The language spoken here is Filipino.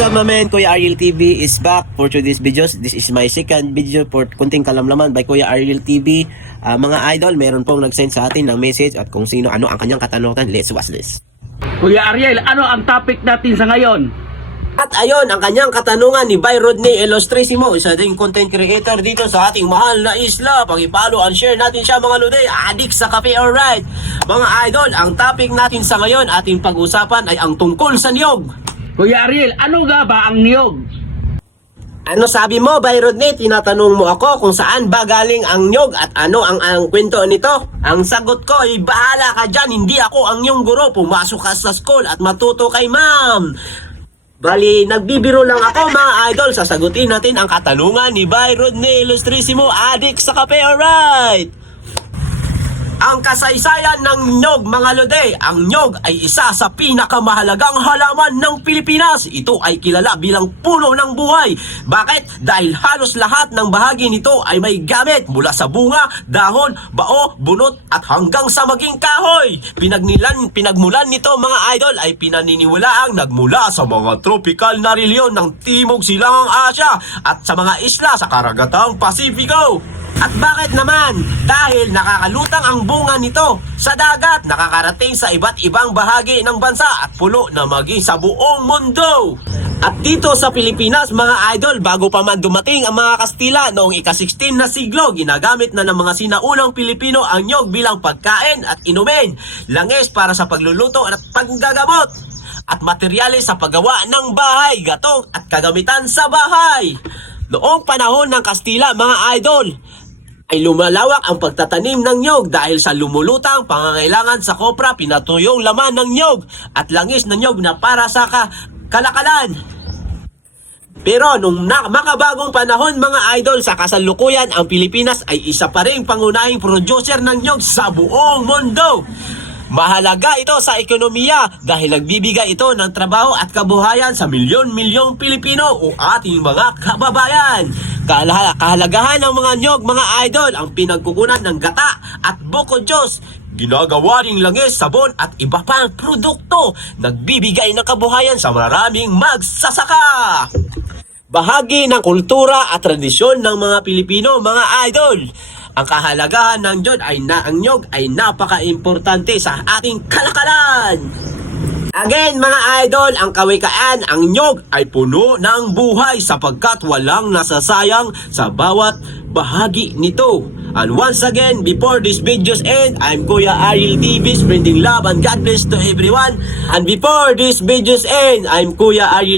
up, my man? Kuya Ariel TV is back for today's videos. This is my second video for kunting kalamlaman by Kuya Ariel TV. Mga idol, meron pong nag-send sa atin ng message at kung sino, ano ang kanyang katanungan. Let's watch this. Kuya Ariel, ano ang topic natin sa ngayon? At ayun, ang kanyang katanungan ni By Rodney Elostrissimo, isa ding content creator dito sa ating mahal na isla. Pag-follow and share natin siya, mga luday, adik sa kape, alright. Mga idol, ang topic natin sa ngayon, ating pag-usapan ay ang tungkol sa niyog. Kuya Ariel, ano nga ba ang niyog? Ano sabi mo, By Rodney? Tinatanong mo ako kung saan ba galing ang niyog at ano ang kwento nito? Ang sagot ko ay bahala ka dyan, hindi ako ang iyong guro. Pumasok ka sa school at matuto kay ma'am. Bali, nagbibiro lang ako, mga idol. Sasagutin natin ang katanungan ni By Rodney Elostrissimo, adik sa kape, alright. Ang kasaysayan ng nyog, mga lode. Ang nyog ay isa sa pinakamahalagang halaman ng Pilipinas. Ito ay kilala bilang puno ng buhay. Bakit? Dahil halos lahat ng bahagi nito ay may gamit mula sa bunga, dahon, bao, bunot at hanggang sa maging kahoy. Pinagmulan nito, mga idol, ay pinaniniwalaang nagmula sa mga tropical na rehiyon ng Timog Silangang Asya at sa mga isla sa karagatang Pasifiko. At bakit naman? Dahil nakakalutang ang bunga nito sa dagat, nakakarating sa iba't ibang bahagi ng bansa at pulo na maging sa buong mundo. At dito sa Pilipinas, mga idol, bago pa man dumating ang mga Kastila noong ika-16 na siglo, ginagamit na ng mga sinaunang Pilipino ang nyog bilang pagkain at inumin, langis para sa pagluluto at panggagamot, at materyales sa paggawa ng bahay, gatong at kagamitan sa bahay. Noong panahon ng Kastila, mga idol, ay lumalawak ang pagtatanim ng nyog dahil sa lumulutang pangangailangan sa kopra, pinatuyong laman ng nyog at langis ng nyog na para sa kalakalan. Pero nung makabagong panahon, mga idol, sa kasalukuyan, ang Pilipinas ay isa pa ring pangunahing producer ng nyog sa buong mundo. Mahalaga ito sa ekonomiya dahil nagbibigay ito ng trabaho at kabuhayan sa milyon-milyong Pilipino o ating mga kababayan. Kahalagahan ng mga nyog, mga idol, ang pinagkukunan ng gata at buko Diyos. Ginagawa ring langis, sabon at iba pang produkto. Nagbibigay ng kabuhayan sa maraming magsasaka. Bahagi ng kultura at tradisyon ng mga Pilipino, mga idol. Ang kahalagahan ng nyog ay napaka-importante sa ating kalakalan. Again, mga idol, ang kawikaan, ang nyog ay puno ng buhay sapagkat walang nasasayang sa bawat bahagi nito. And once again, before this videos end, I'm Kuya Ariel TV, spreading love and God bless to everyone. And before this videos end, I'm Kuya Ariel